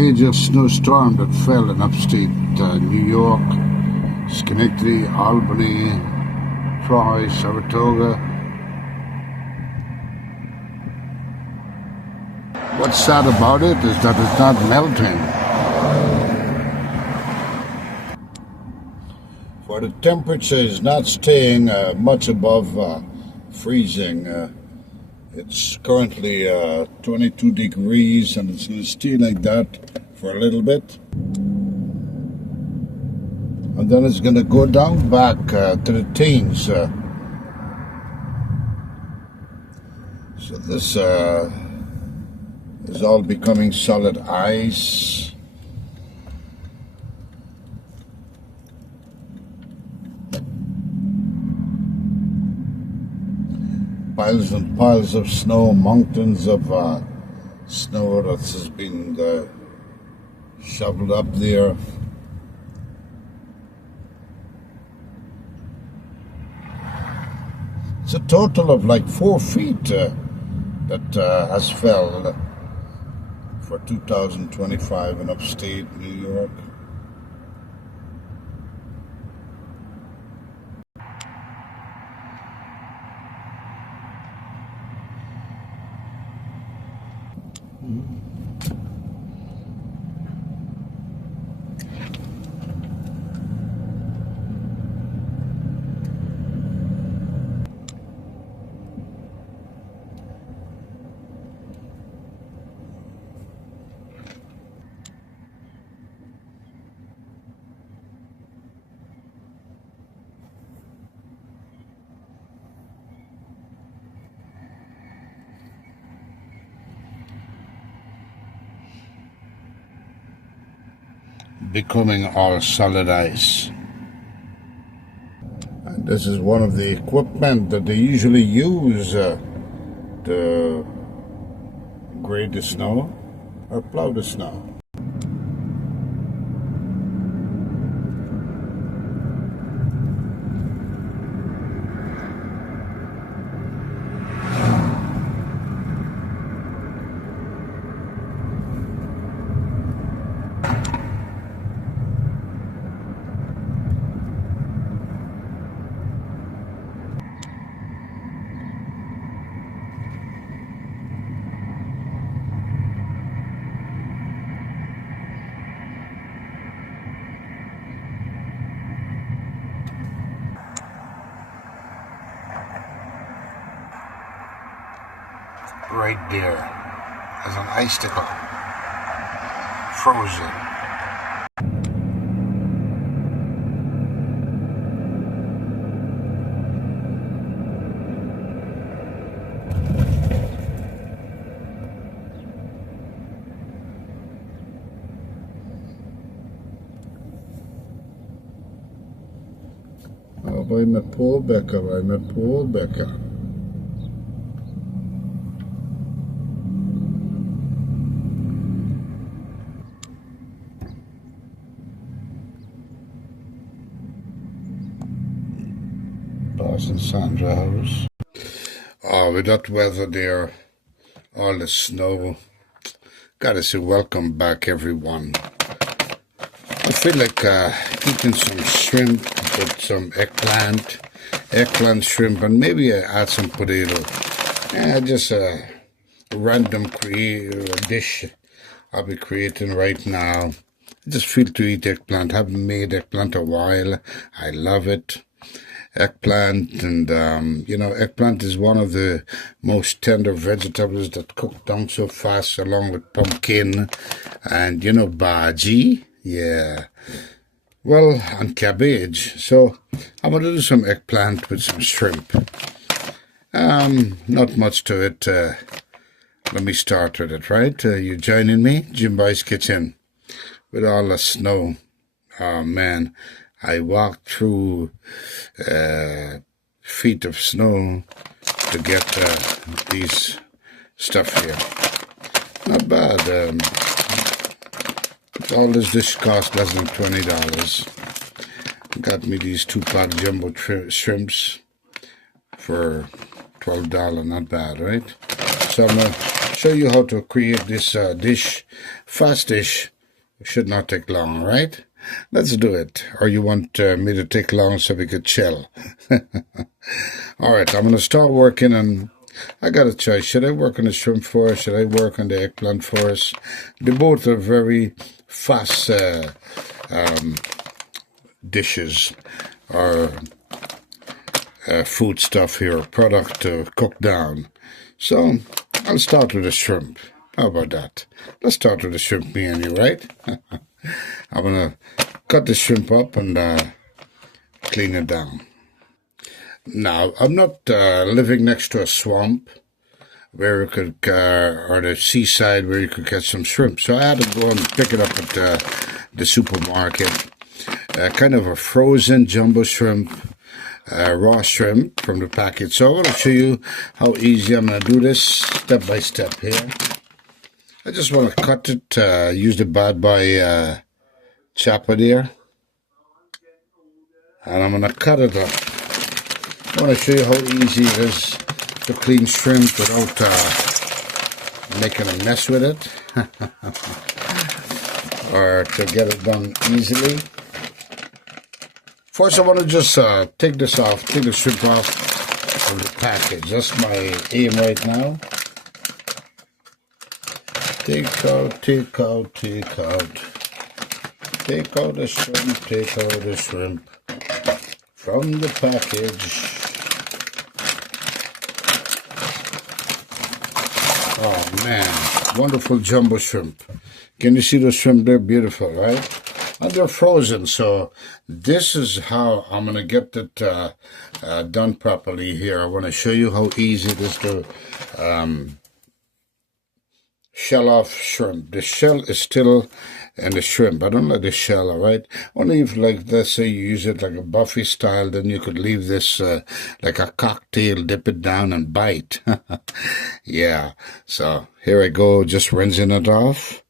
major snowstorm that fell in upstate New York, Schenectady, Albany, Troy, Saratoga. What's sad about it is that it's not melting. For the temperature is not staying much above freezing. It's currently 22 degrees and it's going to stay like that for a little bit. And then it's going to go down back to the teens. So this is all becoming solid ice. Piles and piles of snow, mountains of snow that has been shoveled up there. It's a total of like 4 feet that has fell for 2025 in upstate New York. Becoming all solid ice. And this is one of the equipment that they usually use to grade the snow or plow the snow. Right there as an icicle, frozen. Oh, by my poor Becca, by my poor Becca. And Sandra house. Oh, with that weather there, all the snow. Gotta say welcome back, everyone. I feel like eating some shrimp with some eggplant shrimp, and maybe add some potato. Just a random dish I'll be creating right now. I just feel to eat eggplant. Haven't made eggplant a while. I love it. Eggplant, and eggplant is one of the most tender vegetables that cook down so fast, along with pumpkin and bhaji, yeah, well, and cabbage. So I'm going to do some eggplant with some shrimp. Not much to it. Let me start with it, right? You joining me? Jim Boy's Kitchen with all the snow. Oh man, I walked through feet of snow to get these stuff here. Not bad. All this dish cost less than $20. Got me these 2-pot jumbo shrimps for $12. Not bad, right? So I'm going to show you how to create this dish, fast dish. It should not take long, right? Let's do it. Or you want me to take long so we could chill? All right, I'm going to start working and I got a choice. Should I work on the shrimp first? Should I work on the eggplant first? They both are very fast dishes or food stuff here, product to cook down. So I'll start with the shrimp. How about that? Let's start with the shrimp, me and you, right? I'm going to cut the shrimp up and clean it down. Now, I'm not living next to a swamp where you could, or the seaside where you could catch some shrimp. So I had to go and pick it up at the supermarket. Kind of a frozen jumbo shrimp, raw shrimp from the packet. So I want to show you how easy I'm going to do this step by step here. I just want to cut it, use the bad boy chopper there. And I'm going to cut it up. I want to show you how easy it is to clean shrimp without making a mess with it. Or to get it done easily. First I want to just take this off, take the shrimp off from the package. That's my aim right now. Take out, take out, take out. Take out the shrimp, take out the shrimp from the package. Oh man, wonderful jumbo shrimp. Can you see the shrimp? They're beautiful, right? And they're frozen, so this is how I'm going to get it done properly here. I want to show you how easy it is to shell off shrimp. The shell is still in the shrimp. I don't like the shell, all right? Only if, like, let's say you use it like a buffet style, then you could leave this like a cocktail, dip it down and bite. Yeah, so here I go, just rinsing it off.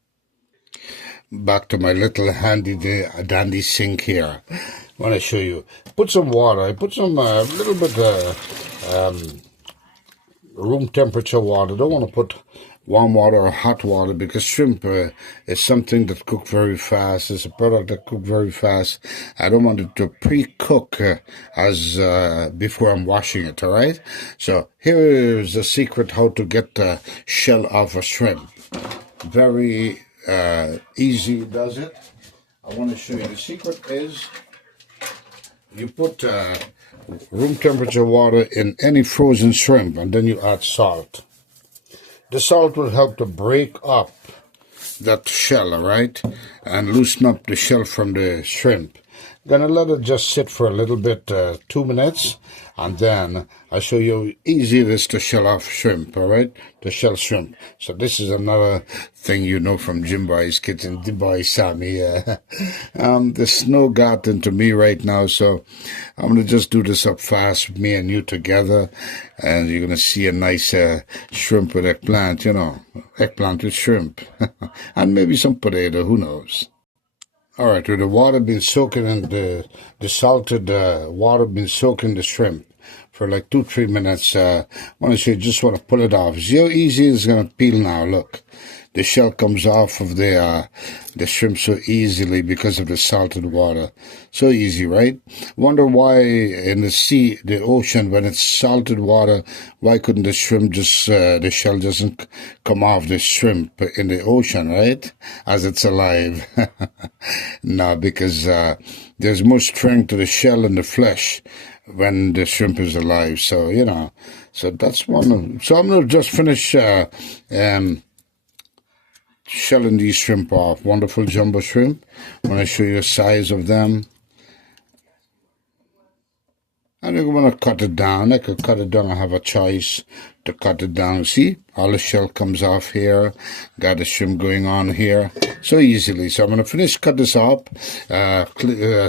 Back to my little dandy sink here. I want to show you. Put some water. I put some little bit room temperature water. Don't want to put warm water or hot water because shrimp is something that cooks very fast. It's a product that cooks very fast. I don't want it to pre-cook as before I'm washing it, all right? So here is the secret how to get the shell off a shrimp. Very easy does it. I want to show you the secret is you put room temperature water in any frozen shrimp and then you add salt. The salt will help to break up that shell, all right, and loosen up the shell from the shrimp. Gonna let it just sit for a little bit, 2 minutes, and then I'll show you how easy it is to shell off shrimp, all right, to shell shrimp. So this is another thing you know from Jim Boy's Kitchen, Jim Boy Sammy. The snow got into me right now, so I'm gonna just do this up fast, me and you together, and you're gonna see a nice shrimp with eggplant, you know, eggplant with shrimp, and maybe some potato, who knows. All right, with the water been soaking in the salted water been soaking the shrimp for like 2-3 minutes. I want to show you, just want to pull it off. See how easy it's going to peel now. Look, the shell comes off of the shrimp so easily because of the salted water. So easy, right? Wonder why in the sea, the ocean, when it's salted water, why couldn't the shrimp just, the shell doesn't come off the shrimp in the ocean, right? As it's alive. No, because there's more strength to the shell and the flesh when the shrimp is alive. So, you know, so that's one. So I'm going to just finish shelling these shrimp off. Wonderful jumbo shrimp. I'm going to show you the size of them. And I'm going to cut it down. I could cut it down. I have a choice to cut it down. See, all the shell comes off here. Got the shrimp going on here. So easily. So I'm going to finish, cut this off,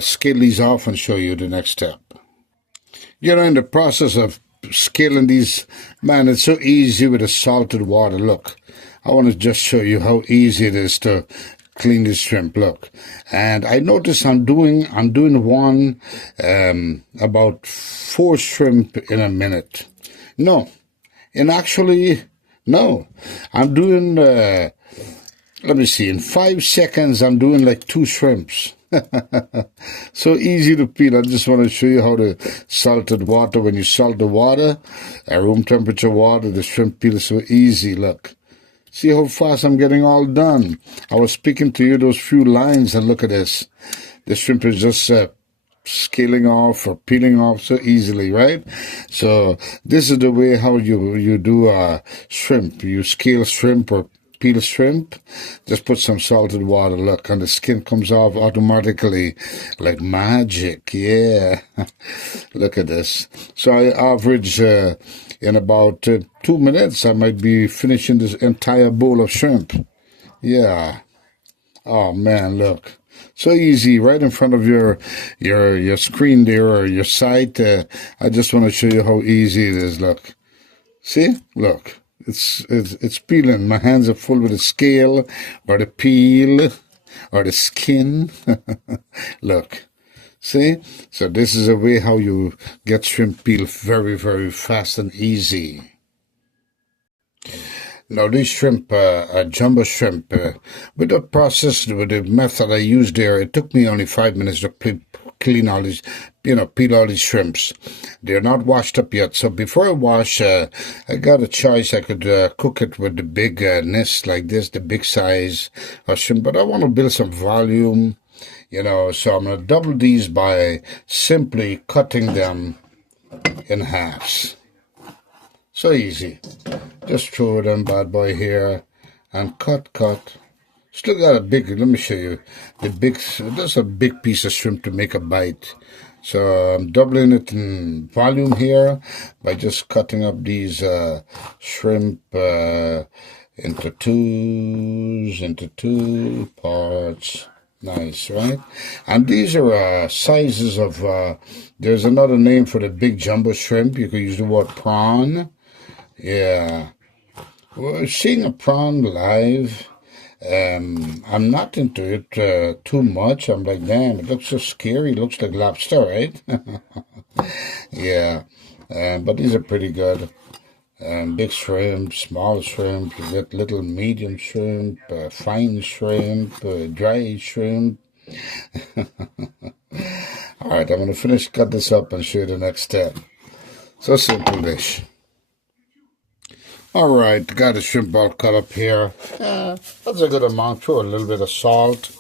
scale these off and show you the next step. You know, in the process of scaling these, man, it's so easy with the salted water. Look, I want to just show you how easy it is to clean this shrimp. Look, and I noticed I'm doing one about 4 shrimp in a minute. No, in actually No, I'm doing, let me see, in 5 seconds, I'm doing like 2 shrimps. So easy to peel. I just want to show you how the salted water, when you salt the water, room temperature water, the shrimp peel is so easy. Look. See how fast I'm getting all done. I was speaking to you those few lines, and look at this. The shrimp is just scaling off or peeling off so easily, right? So this is the way how you do shrimp. You scale shrimp or peel shrimp. Just put some salted water. Look, and the skin comes off automatically like magic. Yeah. Look at this. So I average in about 2 minutes, I might be finishing this entire bowl of shrimp. Yeah. Oh man, look. So easy, right in front of your screen there or your site. I just want to show you how easy it is. Look, see, look, it's peeling. My hands are full with the scale or the peel or the skin. Look, see. So this is a way how you get shrimp peel very, very fast and easy. Now, these shrimp, jumbo shrimp, with the process, with the method I used there, it took me only 5 minutes to clean all these, peel all these shrimps. They're not washed up yet. So before I wash, I got a choice. I could cook it with the big nest like this, the big size of shrimp. But I want to build some volume, so I'm going to double these by simply cutting them in halves. So easy. Just throw them bad boy here and cut. Still got a big, let me show you, that's a big piece of shrimp to make a bite. So I'm doubling it in volume here by just cutting up these shrimp into two parts. Nice, right? And these are sizes of, there's another name for the big jumbo shrimp. You could use the word prawn. Yeah. Well, seeing a prawn live, I'm not into it too much. I'm like, damn, it looks so scary. It looks like lobster, right? Yeah. But these are pretty good. Big shrimp, small shrimp. You get little medium shrimp, fine shrimp, dry shrimp. All right, I'm going to cut this up and show you the next step. So simple dish. All right, got the shrimp all cut up here. That's a good amount. Throw a little bit of salt.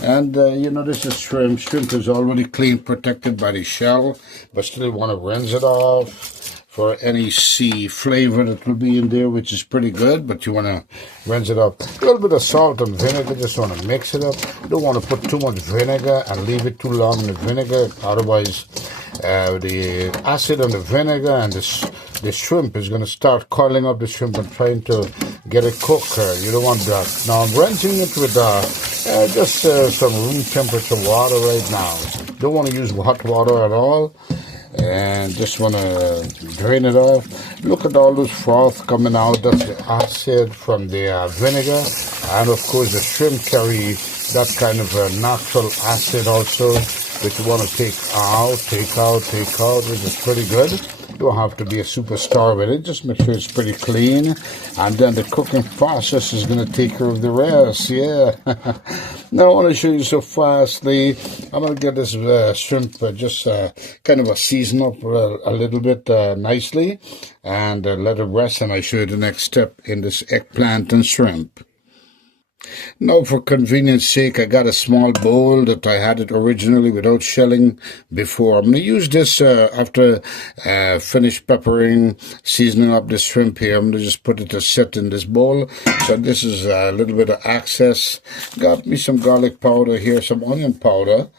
And, this is shrimp. Shrimp is already clean, protected by the shell, but still want to rinse it off for any sea flavor that will be in there, which is pretty good, but you want to rinse it up. A little bit of salt and vinegar, just want to mix it up. Don't want to put too much vinegar and leave it too long in the vinegar, otherwise the acid and the vinegar and the shrimp is going to start coiling up the shrimp and trying to get it cooked. You don't want that. Now I'm rinsing it with just some room temperature water right now. Don't want to use hot water at all. And just want to drain it off. Look at all those froth coming out. That's the acid from the vinegar. And of course the shrimp carry that kind of natural acid also, which you want to take out, which is pretty good. You don't have to be a superstar with it. Just make sure it's pretty clean. And then the cooking process is going to take care of the rest. Yeah. Now I want to show you so fastly. I'm going to get this shrimp just kind of a season up a little bit nicely. And let it rest. And I show you the next step in this eggplant and shrimp. Now, for convenience sake, I got a small bowl that I had it originally without shelling before. I'm going to use this after finished peppering, seasoning up the shrimp here. I'm going to just put it to sit in this bowl. So this is a little bit of access. Got me some garlic powder here, some onion powder.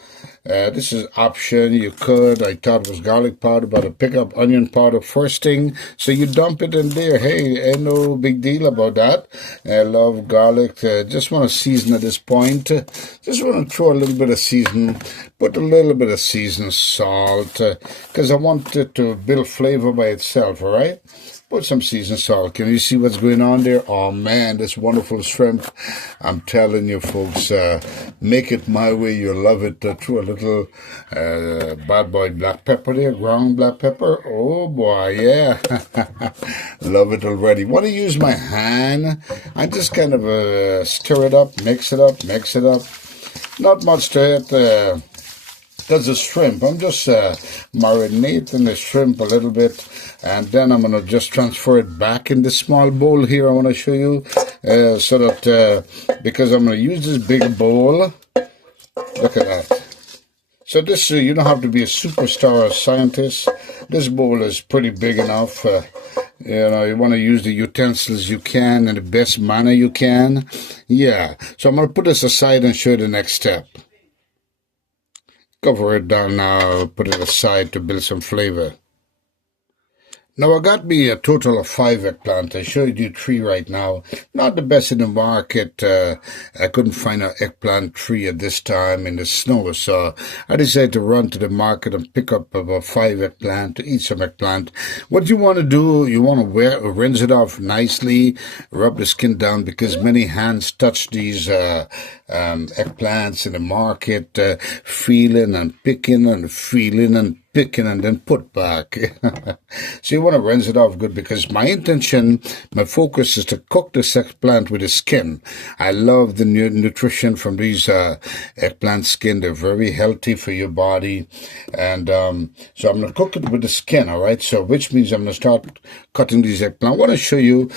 This is option. You could. I thought it was garlic powder, but I pick up onion powder first thing. So you dump it in there. Hey, ain't no big deal about that. I love garlic. Just want to season at this point. Just want to throw a little bit of season. Put a little bit of seasoned salt. Because I want it to build flavor by itself, all right? Put some seasoned salt. Can you see what's going on there? Oh man, this wonderful shrimp. I'm telling you folks, make it my way. You'll love it. Throw a little bad boy black pepper there, ground black pepper. Oh boy, yeah. Love it already. Want to use my hand and just kind of stir it up, mix it up, mix it up. Not much to it. Because the shrimp, I'm just marinating the shrimp a little bit, and then I'm going to just transfer it back in this small bowl here. I want to show you so that, because I'm going to use this big bowl. Look at that. So this, you don't have to be a superstar or a scientist. This bowl is pretty big enough. You know, you want to use the utensils you can in the best manner you can. Yeah. So I'm going to put this aside and show you the next step. Cover it down now, put it aside to build some flavor. Now I got me a total of 5 eggplant. I showed you 3 right now. Not the best in the market. I couldn't find an eggplant tree at this time in the snow, so I decided to run to the market and pick up about 5 eggplant to eat some eggplant. What you want to do, you want to rinse it off nicely, rub the skin down, because many hands touch these eggplants in the market, feeling and picking and feeling and picking and then put back. So you want to rinse it off good, because my intention, my focus is to cook this eggplant with the skin. I love the nutrition from these eggplant skin. They're very healthy for your body. And so I'm going to cook it with the skin, all right? So which means I'm going to start cutting these eggplant. I want to show you,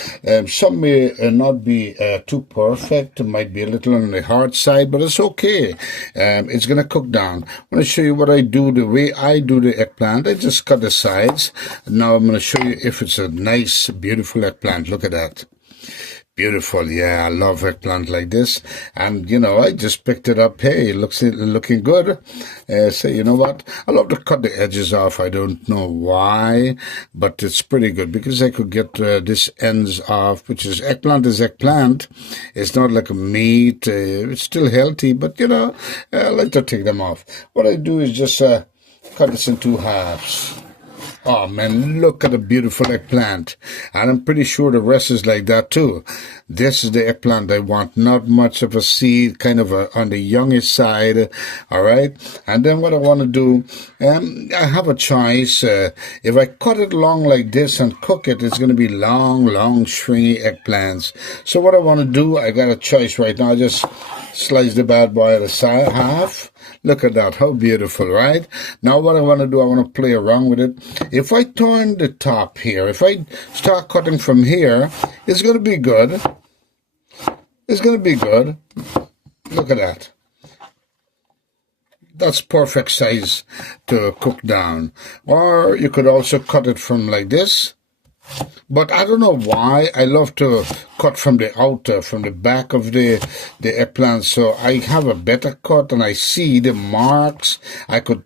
some may not be too perfect. It might be a little on the hard side, but it's okay. It's going to cook down. I want to show you what I do, the way I do the eggplant. I just cut the sides. Now I'm going to show you if it's a nice, beautiful eggplant. Look at that. Beautiful. Yeah, I love eggplant like this. And, you know, I just picked it up. Hey, it looks looking good. So, you know what? I love to cut the edges off. I don't know why, but it's pretty good, because I could get this ends off, which is eggplant is eggplant. It's not like a meat. It's still healthy, but, you know, I like to take them off. What I do is just cut this in 2 halves. Oh man, look at the beautiful eggplant. And I'm pretty sure the rest is like that too. This is the eggplant I want. Not much of a seed, kind of on the youngish side. All right. And then what I want to do, I have a choice. If I cut it long like this and cook it, it's going to be long, stringy eggplants. So what I want to do, I got a choice right now. I just slice the bad boy at the side half. Look at that. How beautiful, right? Now what I want to do, I want to play around with it. If I turn the top here, if I start cutting from here, it's going to be good. It's going to be good. Look at that. That's perfect size to cook down. Or you could also cut it from like this. But I don't know why I love to cut from the outer, from the back of the eggplant. So I have a better cut and I see the marks. I could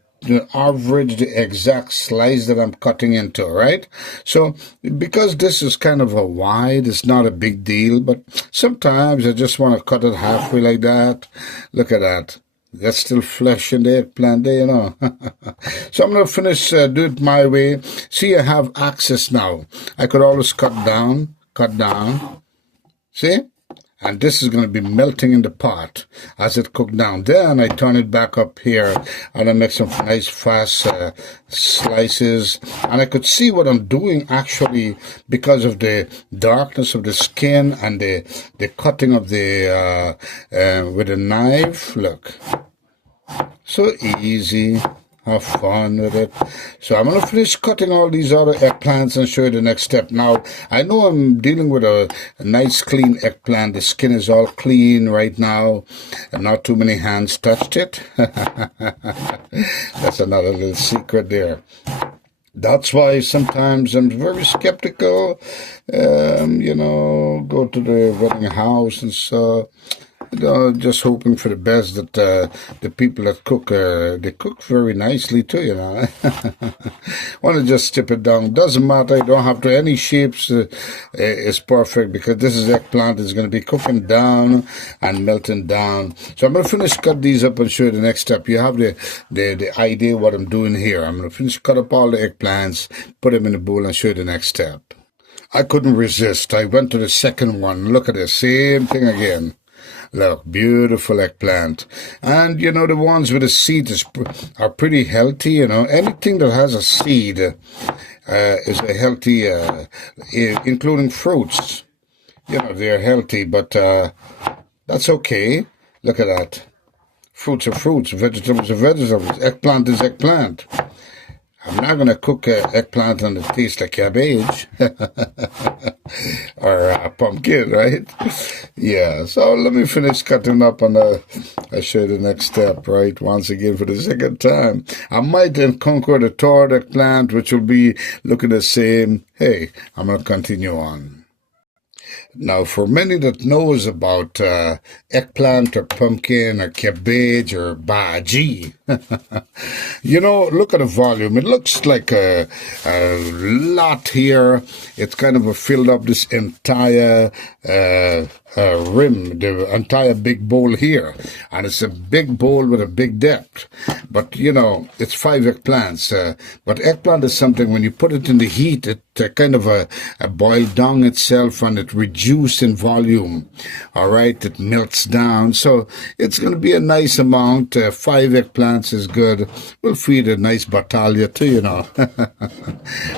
average the exact slice that I'm cutting into, right? So because this is kind of a wide, it's not a big deal. But sometimes I just want to cut it halfway like that. Look at that. That's still flesh in the eggplant there, you know. So I'm going to finish, do it my way. See, I have access now. I could always cut down. See? And this is going to be melting in the pot as it cooks down. Then I turn it back up here and I make some nice fast slices. And I could see what I'm doing actually because of the darkness of the skin and the cutting of the with a knife. Look. So easy. Have fun with it. So I'm going to finish cutting all these other eggplants and show you the next step. Now, I know I'm dealing with a nice clean eggplant. The skin is all clean right now and not too many hands touched it. That's another little secret there. That's why sometimes I'm very skeptical, you know, go to the wedding house and so. Just hoping for the best that the people that cook, they cook very nicely too, you know. Want to just strip it down. Doesn't matter. You don't have to. Any shapes is perfect because this is eggplant. It's going to be cooking down and melting down. So I'm going to finish cut these up and show you the next step. You have the idea what I'm doing here. I'm going to finish cut up all the eggplants, put them in a bowl and show you the next step. I couldn't resist. I went to the second one. Look at the same thing again. Look, beautiful eggplant. And, you know, the ones with the seed are pretty healthy, you know. Anything that has a seed is a healthy, including fruits. You know, they're healthy, but that's okay. Look at that. Fruits are fruits, vegetables are vegetables. Eggplant is eggplant. I'm not going to cook eggplant and it tastes like cabbage or pumpkin, right? Yeah, so let me finish cutting up and I'll show you the next step, right? Once again for the second time. I might then conquer the third eggplant, which will be looking the same. Hey, I'm going to continue on. Now, for many that knows about eggplant or pumpkin or cabbage or bhaji, you know, look at the volume. It looks like a lot here. It's kind of filled up this entire rim, the entire big bowl here. And it's a big bowl with a big depth. But, you know, it's 5 eggplants. But eggplant is something, when you put it in the heat, it kind of boiled down itself and it reduced in volume. All right, it melts down. So it's going to be a nice amount. 5 eggplants is good. We'll feed a nice battalion too, you know.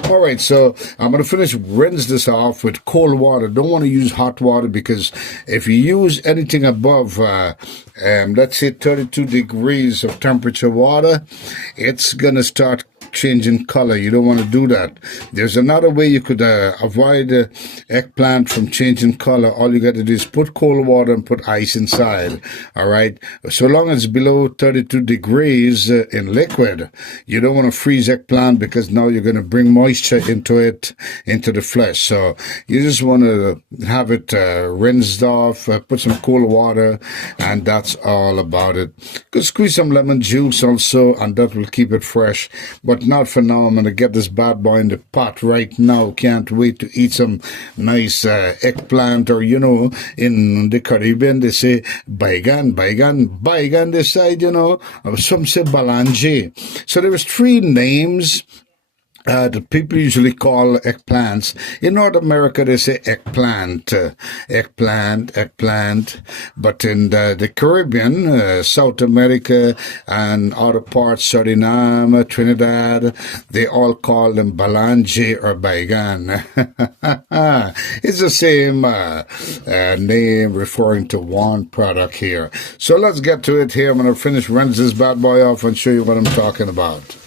All right, so I'm going to rinse this off with cold water. Don't want to use hot water because if you use anything above, let's say 32 degrees of temperature water, it's going to start changing color. You don't want to do that. There's another way you could avoid the eggplant from changing color. All you got to do is put cold water and put ice inside. All right. So long as it's below 32 degrees in liquid, you don't want to freeze eggplant because now you're going to bring moisture into it, into the flesh. So you just want to have it rinsed off, put some cold water, and that's all about it. Could squeeze some lemon juice also, and that will keep it fresh. But not for now. I'm going to get this bad boy in the pot right now. Can't wait to eat some nice eggplant, or, you know, in the Caribbean, they say Baigan, Baigan, Baigan, this side, you know. Some say Balange. So there was 3 names that people usually call eggplants. In North America, they say eggplant, eggplant, eggplant. But in the Caribbean, South America, and other parts, Suriname, Trinidad, they all call them balange or baigan. It's the same name referring to one product here. So let's get to it here. I'm going to rinse this bad boy off and show you what I'm talking about.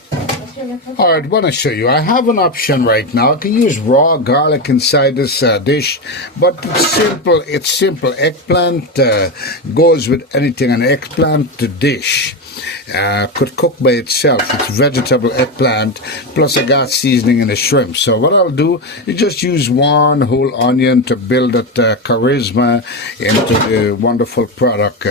All right, I want to show you. I have an option right now. I can use raw garlic inside this dish, but it's simple. It's simple. Eggplant goes with anything. An eggplant dish could cook by itself. It's vegetable eggplant, plus I got seasoning and the shrimp. So what I'll do is just use 1 whole onion to build that charisma into the wonderful product.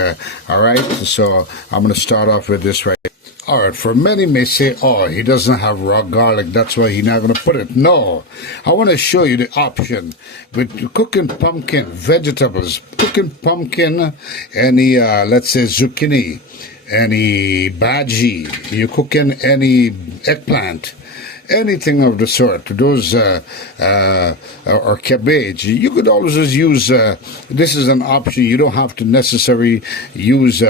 All right, so I'm going to start off with this right here. All right, for many may say, oh, he doesn't have raw garlic, that's why he's not going to put it. No, I want to show you the option. With cooking pumpkin, vegetables, cooking pumpkin, any, let's say, zucchini, any bhaji, you're cooking any eggplant, anything of the sort, those or cabbage, you could always just use. This is an option. You don't have to necessarily use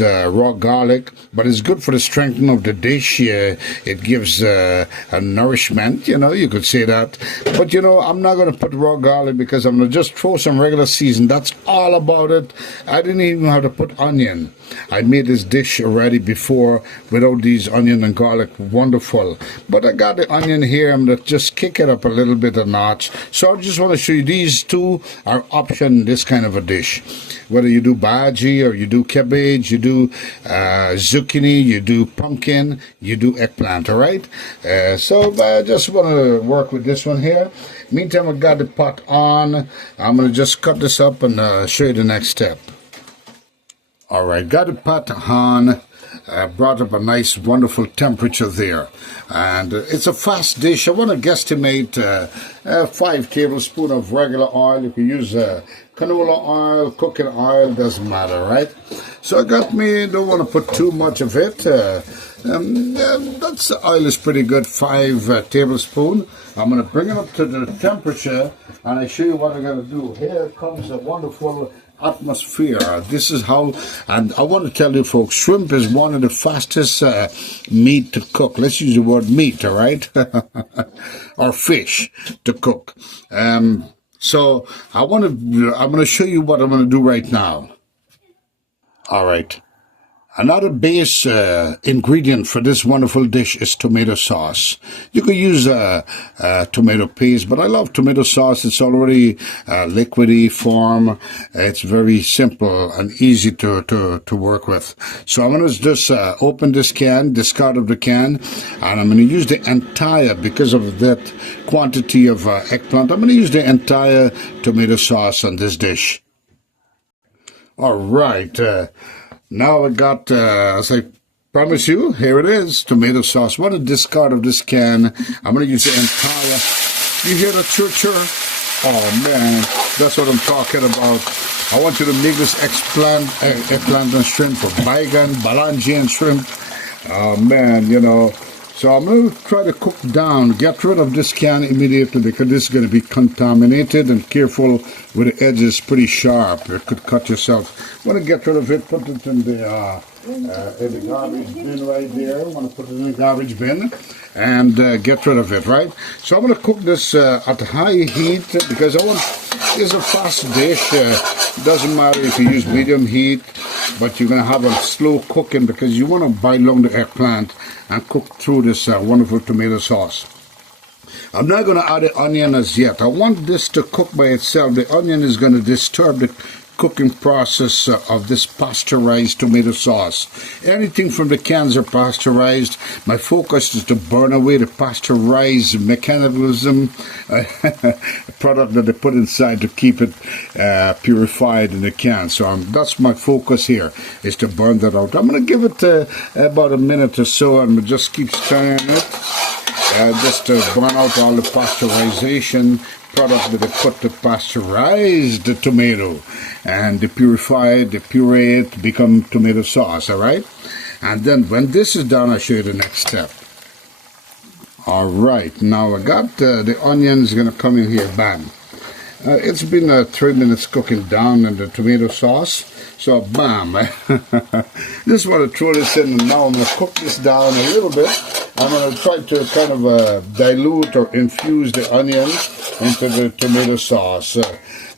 raw garlic, but it's good for the strengthening of the dish. It gives a nourishment. You know, you could say that. But you know, I'm not going to put raw garlic because I'm going to just throw some regular season. That's all about it. I didn't even have to put onion. I made this dish already before without these onion and garlic. Wonderful. But I got the onion here. I'm going to just kick it up a little bit a notch. So I just want to show you these 2 are option in this kind of a dish. Whether you do bhaji or you do cabbage, you do zucchini, you do pumpkin, you do eggplant, all right? So I just want to work with this one here. Meantime, I got the pot on. I'm going to just cut this up and show you the next step. All right, got the pot on. brought up a nice, wonderful temperature there. And it's a fast dish. I want to guesstimate 5 tablespoons of regular oil. You can use canola oil, cooking oil, doesn't matter, right? So I got me, don't want to put too much of it. That's oil is pretty good, 5 tablespoons. I'm going to bring it up to the temperature, and I show you what I'm going to do. Here comes a wonderful atmosphere. This is how, and I want to tell you folks, shrimp is one of the fastest meat to cook. Let's use the word meat, all right? Or fish to cook. So I'm going to show you what I'm going to do right now. All right. Another base ingredient for this wonderful dish is tomato sauce. You could use tomato paste, but I love tomato sauce. It's already liquidy form. It's very simple and easy to work with. So I'm going to just open this can, discard of the can, and I'm going to use the entire, because of that quantity of eggplant, I'm going to use the entire tomato sauce on this dish. All right. Now I got, as I promised you, here it is, tomato sauce. What a discard of this can. I'm going to use the entire, you hear the churcher? Oh man, that's what I'm talking about. I want you to make this eggplant and shrimp for Baigan, Balangian shrimp. Oh man, you know. So I'm going to try to cook down, get rid of this can immediately because this is going to be contaminated, and careful with the edges, pretty sharp. It could cut yourself. I want to get rid of it, put it in the garbage bin right there. I want to put it in the garbage bin and get rid of it, right? So I'm going to cook this at high heat because it's a fast dish. It doesn't matter if you use medium heat, but you're going to have a slow cooking because you want to bite along the eggplant and cook through this wonderful tomato sauce. I'm not going to add the onion as yet. I want this to cook by itself. The onion is going to disturb the cooking process of this pasteurized tomato sauce. Anything from the cans are pasteurized. My focus is to burn away the pasteurized mechanism product that they put inside to keep it purified in the can. So that's my focus here, is to burn that out. I'm going to give it about a minute or so, and just keep stirring it just to burn out all the pasteurization product that they put to pasteurize the tomato, and they purify it, they puree it to become tomato sauce, all right? And then when this is done, I'll show you the next step. All right, now I got the onions going to come in here, bam. It's been 3 minutes cooking down in the tomato sauce, so bam. Just want to throw this in, and now I'm going to cook this down a little bit. I'm going to try to kind of dilute or infuse the onion into the tomato sauce.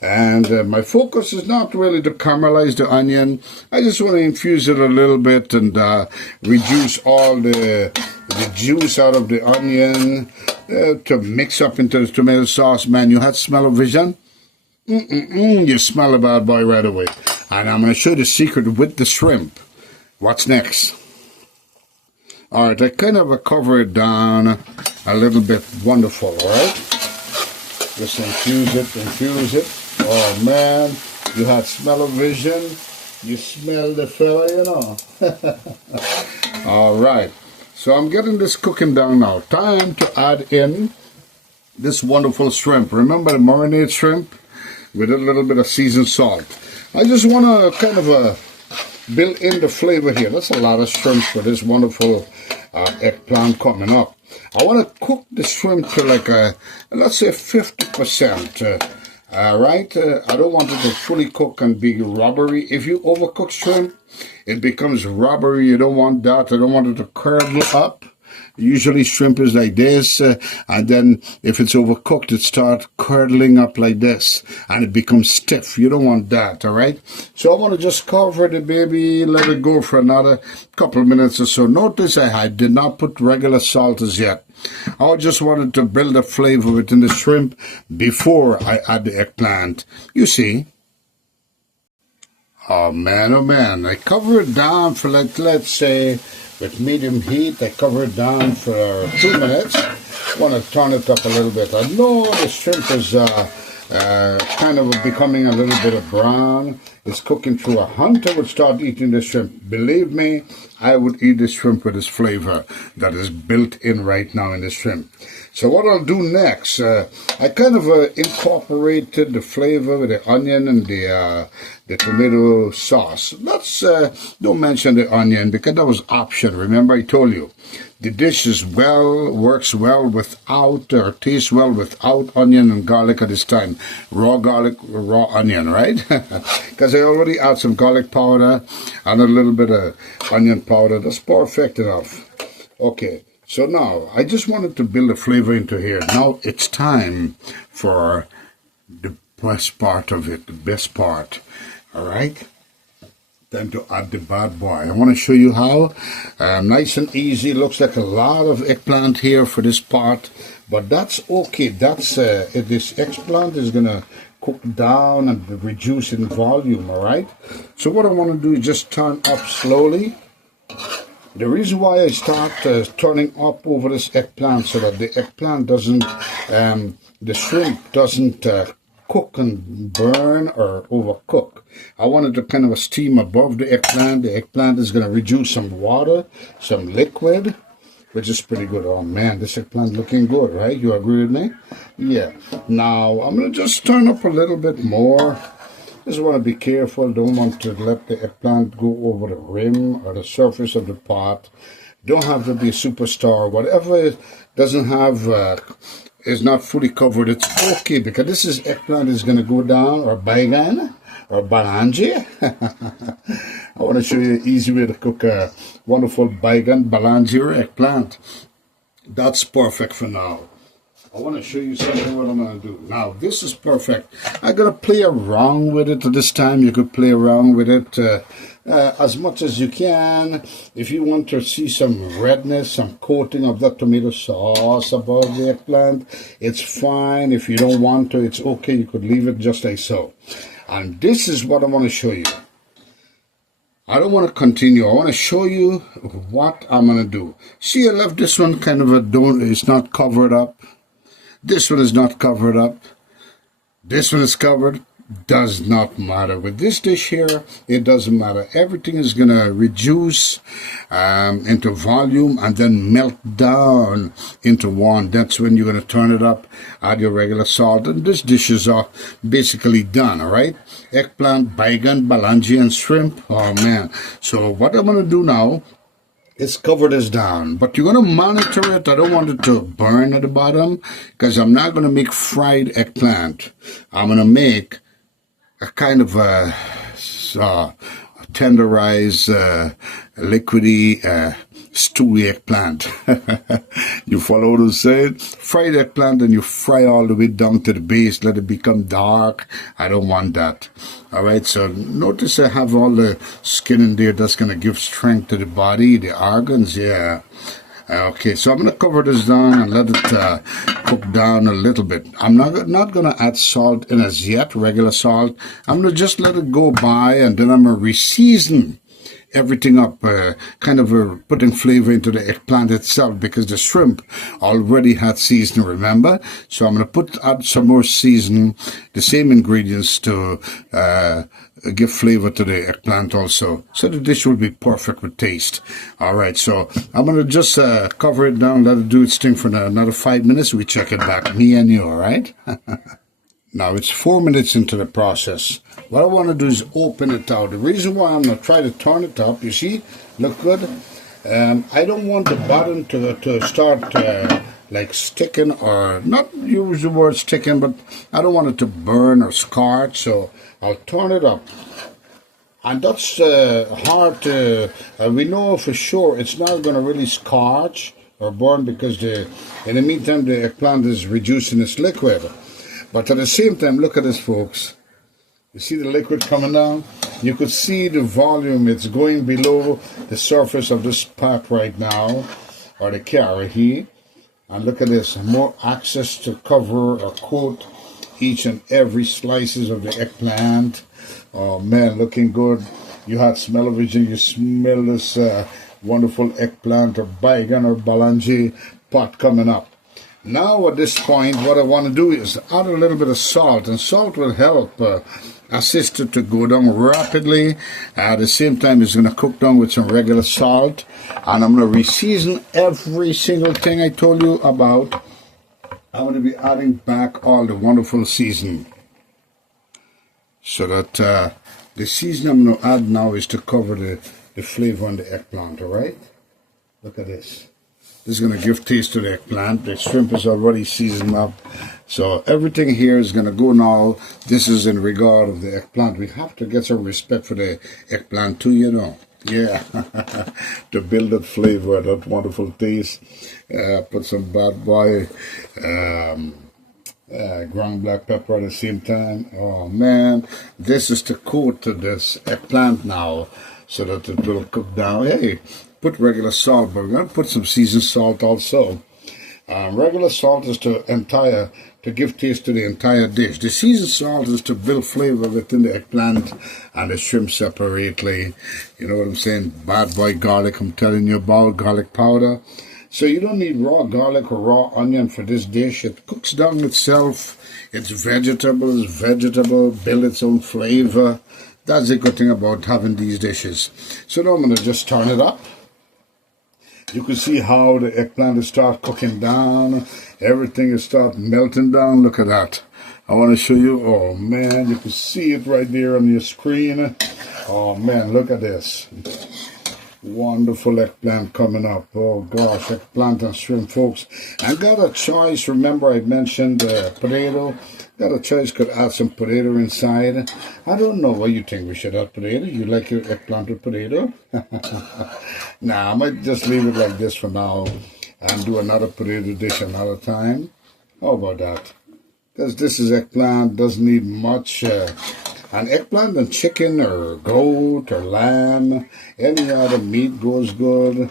And my focus is not really to caramelize the onion. I just want to infuse it a little bit and reduce all the juice out of the onion to mix up into the tomato sauce. Man, you had smell-o-vision? You smell a bad boy right away. And I'm going to show you the secret with the shrimp. What's next? All right, I kind of cover it down a little bit. Wonderful, all right? Just infuse it. Oh, man, you had smell-o-vision. You smell the fella, you know. All right, so I'm getting this cooking down now. Time to add in this wonderful shrimp. Remember the marinade shrimp with a little bit of seasoned salt. I just want to kind of build in the flavor here. That's a lot of shrimp for this wonderful eggplant coming up. I want to cook the shrimp to like let's say 50%. Right? I don't want it to fully cook and be rubbery. If you overcook shrimp, it becomes rubbery. You don't want that. I don't want it to curdle up. Usually shrimp is like this, and then if it's overcooked, it starts curdling up like this, and it becomes stiff. You don't want that, all right? So I want to just cover the baby, let it go for another couple of minutes or so. Notice I did not put regular salt as yet. I just wanted to build a flavor within the shrimp before I add the eggplant. You see? Oh man, I cover it down for like, let's say, with medium heat. I cover it down for 2 minutes. I want to turn it up a little bit. I know the shrimp is kind of becoming a little bit of brown. It's cooking through. A hunter would start eating the shrimp. Believe me, I would eat the shrimp with this flavor that is built in right now in the shrimp. So what I'll do next, I kind of incorporated the flavor with the onion and the tomato sauce. Let's don't mention the onion because that was option. Remember I told you the dish works well without or tastes well without onion and garlic at this time. Raw garlic, raw onion, right? Because I already add some garlic powder and a little bit of onion powder. That's perfect enough. Okay. So now, I just wanted to build a flavor into here. Now it's time for the best part of it, the best part. All right? Time to add the bad boy. I want to show you how. Nice and easy. Looks like a lot of eggplant here for this part. But that's okay. That's this eggplant is going to cook down and reduce in volume, all right? So what I want to do is just turn up slowly. The reason why I start turning up over this eggplant so that the eggplant doesn't, the shrimp doesn't cook and burn or overcook. I wanted to kind of steam above the eggplant. The eggplant is going to reduce some water, some liquid, which is pretty good. Oh man, this eggplant looking good, right? You agree with me? Yeah. Now, I'm going to just turn up a little bit more. Just want to be careful. Don't want to let the eggplant go over the rim or the surface of the pot. Don't have to be a superstar. Whatever it doesn't have is not fully covered, it's okay because this is eggplant is going to go down, or baigan or balanji. I want to show you an easy way to cook a wonderful baigan, balanji, or eggplant. That's perfect for now. I want to show you something what I'm going to do. Now, this is perfect. I'm going to play around with it this time. You could play around with it as much as you can. If you want to see some redness, some coating of that tomato sauce above the eggplant, it's fine. If you don't want to, it's okay. You could leave it just like so. And this is what I want to show you. I don't want to continue. I want to show you what I'm going to do. See, I left this one kind of it's not covered up. This one is not covered up. This one is covered. Does not matter. With this dish here, it doesn't matter. Everything is going to reduce into volume and then melt down into one. That's when you're going to turn it up, add your regular salt, and this dish is basically done, all right? Eggplant, baigan, balanji, and shrimp. Oh, man. So what I'm going to do now, it's covered this down, but you're going to monitor it. I don't want it to burn at the bottom because I'm not going to make fried eggplant. I'm going to make a kind of a tenderized, liquidy, stewy eggplant. You follow what I'm saying? Fried eggplant and you fry all the way down to the base, let it become dark. I don't want that. All right, so notice I have all the skin in there. That's going to give strength to the body, the organs, yeah. Okay, so I'm going to cover this down and let it cook down a little bit. I'm not going to add salt in as yet, regular salt. I'm going to just let it go by, and then I'm going to re-season everything up, kind of putting flavor into the eggplant itself because the shrimp already had seasoning, remember? So I'm going to add some more season, the same ingredients to give flavor to the eggplant also. So the dish will be perfect with taste. All right, so I'm going to just cover it down, let it do its thing for another 5 minutes. We check it back, me and you, all right? Now, it's 4 minutes into the process. What I want to do is open it out. The reason why I'm going to try to turn it up, you see, look good. I don't want the bottom to start like sticking, or not use the word sticking, but I don't want it to burn or scorch, so I'll turn it up. And that's hard to, we know for sure it's not going to really scorch or burn because in the meantime the eggplant is reducing its liquid. But at the same time, look at this, folks. You see the liquid coming down? You could see the volume. It's going below the surface of this pot right now, or the carrot here. And look at this. More access to cover or coat each and every slices of the eggplant. Oh, man, looking good. You had smell-o-vision. You smell this wonderful eggplant or baigan or balanji pot coming up. Now at this point, what I want to do is add a little bit of salt, and salt will help assist it to go down rapidly. At the same time, it's going to cook down with some regular salt, and I'm going to reseason every single thing I told you about. I'm going to be adding back all the wonderful seasoning, so that the seasoning I'm going to add now is to cover the flavor on the eggplant, all right? Look at this. This is going to give taste to the eggplant. The shrimp is already seasoned up. So everything here is going to go now. This is in regard of the eggplant. We have to get some respect for the eggplant too, you know. Yeah. To build that flavor, that wonderful taste. Put some bad boy ground black pepper at the same time. Oh man, this is to coat to this eggplant now, so that it will cook down. Hey, put regular salt, but we're going to put some seasoned salt also. Regular salt is to give taste to the entire dish. The seasoned salt is to build flavor within the eggplant and the shrimp separately. You know what I'm saying? Bad boy garlic, I'm telling you about garlic powder. So you don't need raw garlic or raw onion for this dish. It cooks down itself. It's vegetable, build its own flavor. That's the good thing about having these dishes. So now I'm going to just turn it up. You can see how the eggplant is start cooking down. Everything is start melting down. Look at that. I want to show you. Oh man, you can see it right there on your screen. Oh man, look at this. Wonderful eggplant coming up. Oh gosh, eggplant and shrimp, folks. I got a choice. Remember I mentioned potato. Got a choice, could add some potato inside. I don't know what you think we should add potato. You like your eggplant with potato? Nah, I might just leave it like this for now and do another potato dish another time. How about that? Because this is eggplant, doesn't need much. And eggplant and chicken or goat or lamb, any other meat goes good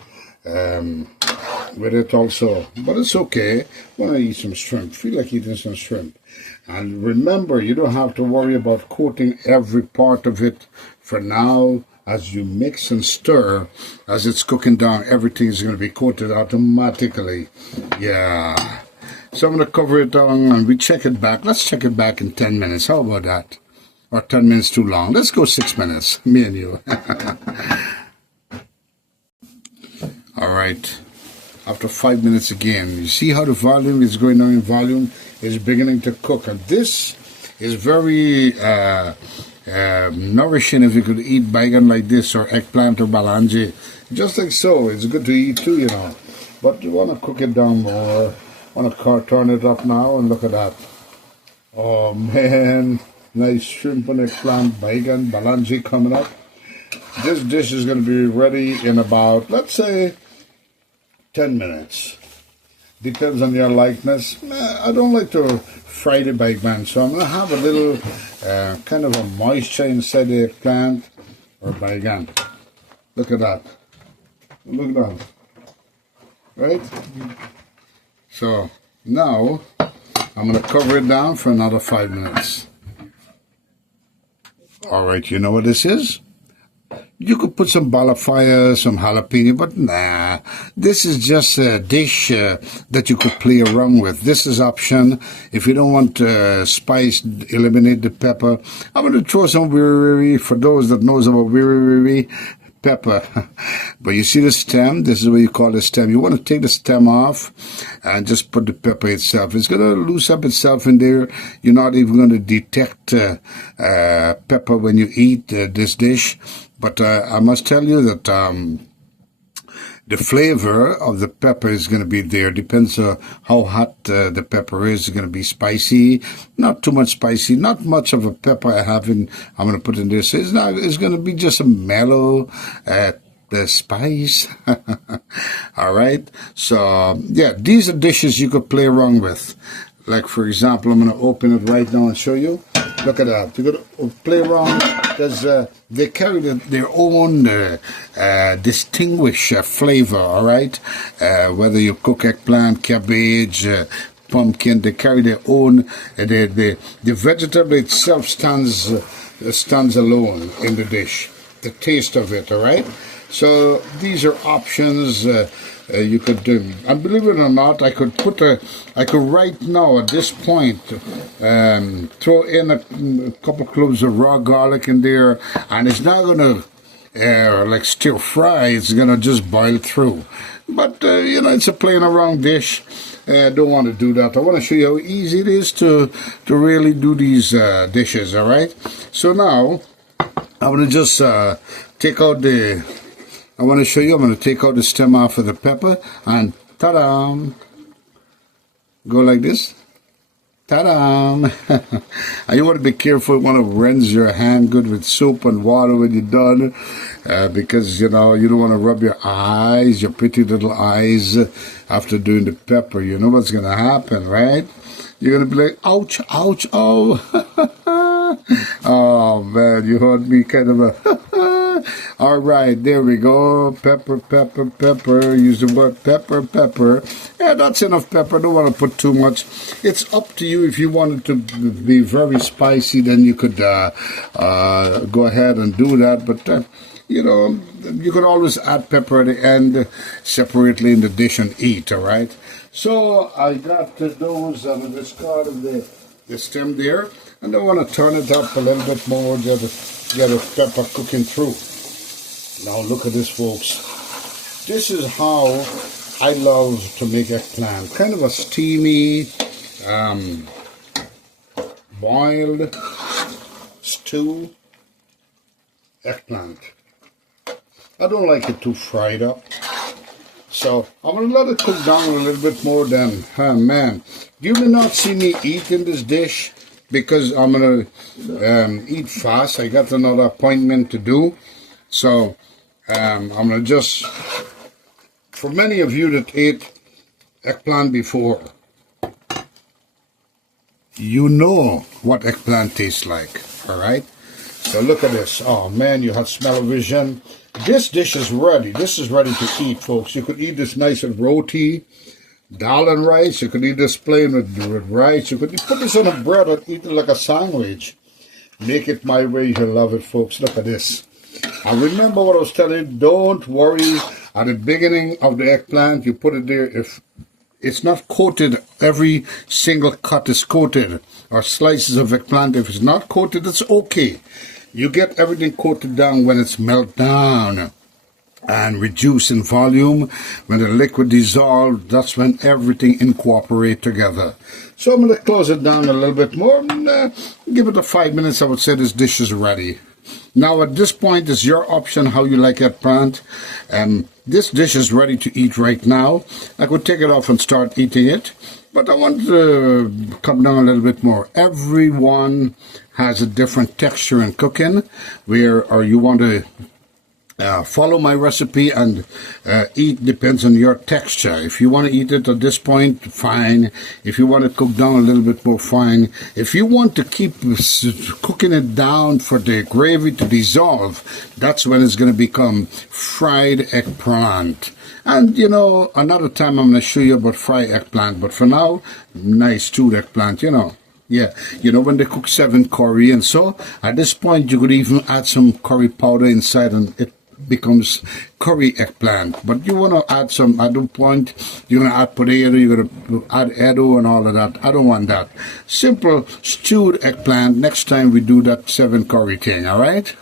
with it also. But it's okay. Want to eat some shrimp. Feel like eating some shrimp. And remember, you don't have to worry about coating every part of it for now. As you mix and stir, as it's cooking down, everything is going to be coated automatically. Yeah. So I'm going to cover it down and we check it back. Let's check it back in 10 minutes. How about that? Or 10 minutes too long. Let's go 6 minutes. Me and you. All right. After 5 minutes again, you see how the volume is going down in volume? It's beginning to cook. And this is very nourishing if you could eat baigan like this or eggplant or balanji. Just like so. It's good to eat too, you know. But you want to cook it down more. Want to turn it up now and look at that. Oh, man. Nice shrimp and eggplant, baigan, balanji coming up. This dish is going to be ready in about, let's say, 10 minutes. Depends on your likeness. I don't like to fry the baigan, so I'm going to have a little kind of a moisture inside the eggplant or baigan. Look at that. Look at that. Right? So now I'm going to cover it down for another 5 minutes. All right, you know what this is? You could put some balafaya, some jalapeno, but nah. This is just a dish that you could play around with. This is option. If you don't want spice, eliminate the pepper. I'm going to throw some wiri for those that knows about wiri pepper. But you see the stem? This is what you call the stem. You want to take the stem off and just put the pepper itself. It's going to loose up itself in there. You're not even going to detect pepper when you eat this dish. But I must tell you that the flavor of the pepper is going to be there. Depends on how hot the pepper is. It's going to be spicy, not too much spicy, not much of a pepper I'm going to put in this. It's going to be just a mellow the spice. All right. So yeah, these are dishes you could play around with. Like, for example, I'm going to open it right now and show you. Look at that. You're going to play around because they carry their own distinguished flavor, all right? Whether you cook eggplant, cabbage, pumpkin, they carry their own. The vegetable itself stands alone in the dish. The taste of it, all right? So these are options you could do. And believe it or not, I could right now at this point throw in a couple cloves of raw garlic in there, and it's not gonna like stir fry. It's gonna just boil through. But you know, it's a plain around dish. I don't want to do that. I want to show you how easy it is to really do these dishes. All right. So now I'm gonna just take out the. I want to show you. I'm going to take out the stem off of the pepper and ta-da! Go like this. Ta-da! And you want to be careful. You want to rinse your hand good with soap and water when you're done, because you know you don't want to rub your eyes, your pretty little eyes, after doing the pepper. You know what's going to happen, right? You're going to be like, ouch, ouch, oh. Oh man, you heard me kind of a. All right, there we go. Pepper, pepper, pepper. Use the word pepper, pepper. Yeah, that's enough pepper. Don't want to put too much. It's up to you. If you want it to be very spicy, then you could go ahead and do that. But you know, you could always add pepper at the end, separately in the dish and eat. All right. So I got those and discarded the stem there, and I want to turn it up a little bit more, get the pepper cooking through. Now look at this, folks. This is how I love to make eggplant. Kind of a steamy, boiled stew eggplant. I don't like it too fried up. So I'm going to let it cook down a little bit more then. Man, you may not see me eating this dish because I'm going to eat fast. I got another appointment to do. So I'm going to just, for many of you that ate eggplant before, you know what eggplant tastes like, all right? So look at this. Oh man, you have smell-o-vision. This dish is ready. This is ready to eat, folks. You could eat this nice with roti, dal and rice. You could eat this plain with rice. You could put this on a bread and eat it like a sandwich. Make it my way. You'll love it, folks. Look at this. And remember what I was telling you. Don't worry. At the beginning of the eggplant, you put it there. If it's not coated, every single cut is coated, or slices of eggplant. If it's not coated, it's okay. You get everything coated down when it's melt down and reduce in volume. When the liquid dissolves, that's when everything incorporate together. So I'm going to close it down a little bit more and give it a 5 minutes. I would say this dish is ready. Now at this point, it's your option how you like eggplant. This dish is ready to eat right now. I could take it off and start eating it, but I want to come down a little bit more. Everyone has a different texture in cooking, or you want to follow my recipe and eat depends on your texture. If you want to eat it at this point, fine. If you want to cook down a little bit more, fine. If you want to keep cooking it down for the gravy to dissolve, that's when it's going to become fried eggplant. And, you know, another time I'm going to show you about fried eggplant. But for now, nice stewed eggplant, you know. Yeah, you know, when they cook 7 curry, and so at this point you could even add some curry powder inside and it becomes curry eggplant. But you want to add some, at the point, you're going to add potato, you're going to add edo and all of that. I don't want that. Simple stewed eggplant. Next time we do that 7 curry thing, all right?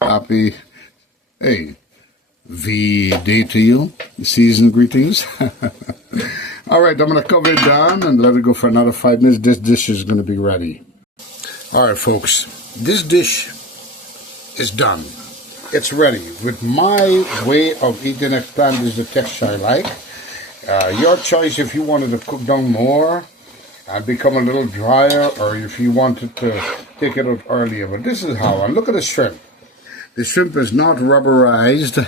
Happy, hey, V-Day to you. Season greetings. All right, I'm going to cover it down and let it go for another 5 minutes. This dish is going to be ready. All right, folks, this dish is done. It's ready. With my way of eating eggplant, this is the texture I like. Your choice if you wanted to cook down more and become a little drier, or if you wanted to take it out earlier. But this is how. And look at the shrimp. The shrimp is not rubberized.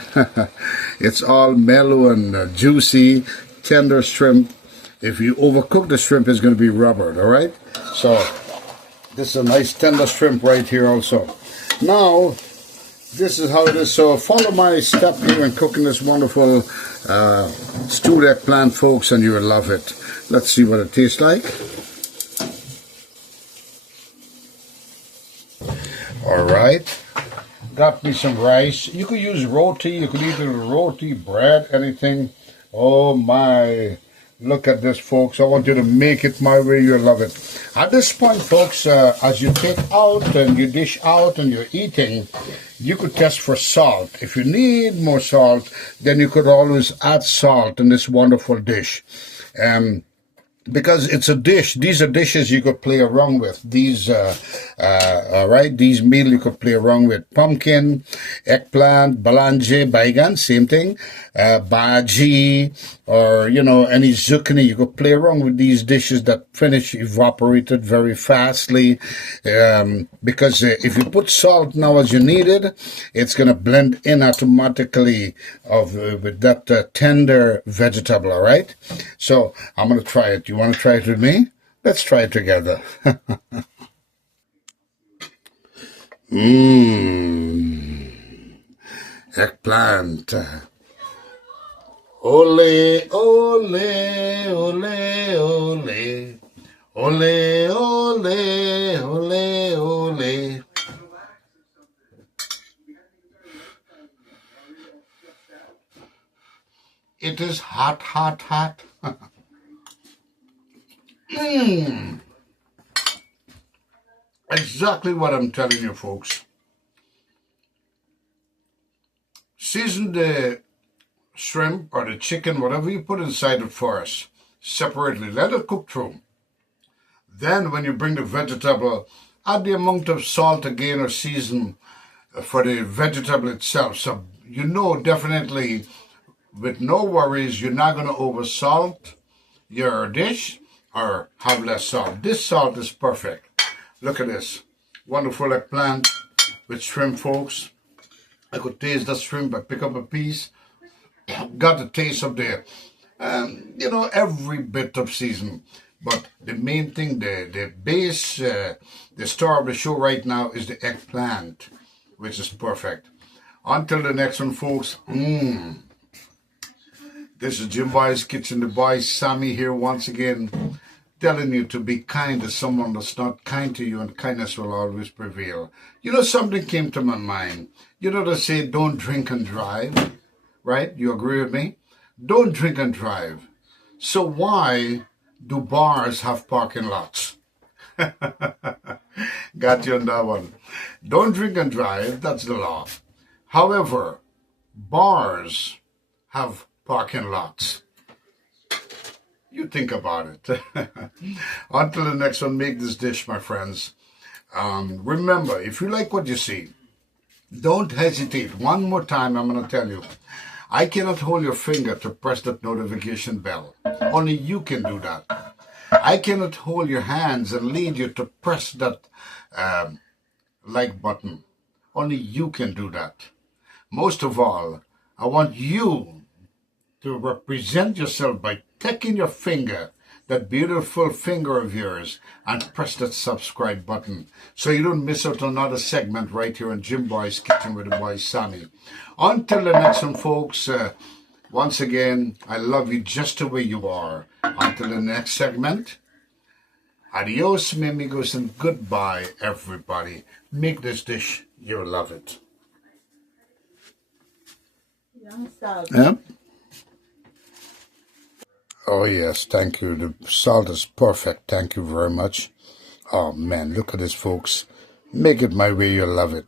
It's all mellow and juicy. Tender shrimp. If you overcook the shrimp, it's going to be rubbered, all right? So this is a nice tender shrimp right here also. Now, this is how it is. So follow my step here in cooking this wonderful stewed eggplant, folks, and you will love it. Let's see what it tastes like. All right. Got me some rice. You could use roti. You could eat it with roti, bread, anything. Oh my. Look at this, folks. I want you to make it my way. You'll love it. At this point, folks, as you take out and you dish out and you're eating, you could test for salt. If you need more salt, then you could always add salt in this wonderful dish. Because it's a dish. These are dishes you could play around with. These, all right, these meal you could play around with. Pumpkin, eggplant, balange, baigan, same thing. Bhaji, or, any zucchini. You could play around with these dishes that finish evaporated very fastly. Because if you put salt now as you need it, it's going to blend in automatically with that tender vegetable, all right? So I'm going to try it. You want to try it with me? Let's try it together. Mmm. Eggplant. Ole, ole, ole, ole. Ole, ole, ole, ole. It is hot, hot, hot. Exactly what I'm telling you, folks. Season the shrimp or the chicken, whatever you put inside it first, separately. Let it cook through. Then when you bring the vegetable, add the amount of salt again or season for the vegetable itself. So definitely with no worries, you're not going to oversalt your dish or have less salt. This salt is perfect. Look at this. Wonderful eggplant with shrimp, folks. I could taste the shrimp. I pick up a piece. Got the taste of every bit of season. But the main thing, the base, the star of the show right now is the eggplant, which is perfect. Until the next one, folks. This is Jim Boy's Kitchen. The boy Sammy here once again, telling you to be kind to someone that's not kind to you, and kindness will always prevail. Something came to my mind. They say don't drink and drive, right? You agree with me? Don't drink and drive. So why do bars have parking lots? Got you on that one. Don't drink and drive, that's the law. However, bars have parking lots. You think about it. Until the next one, make this dish, my friends. Remember, if you like what you see, don't hesitate. One more time, I'm going to tell you. I cannot hold your finger to press that notification bell. Only you can do that. I cannot hold your hands and lead you to press that like button. Only you can do that. Most of all, I want you to represent yourself by taking your finger, that beautiful finger of yours, and press that subscribe button so you don't miss out on another segment right here on Jim Boy's Kitchen with the boy Sammy. Until the next one, folks, once again, I love you just the way you are. Until the next segment, adios, mi amigos, and goodbye, everybody. Make this dish, you'll love it. Yep. Oh, yes, thank you. The salt is perfect. Thank you very much. Oh, man, look at this, folks. Make it my way. You'll love it.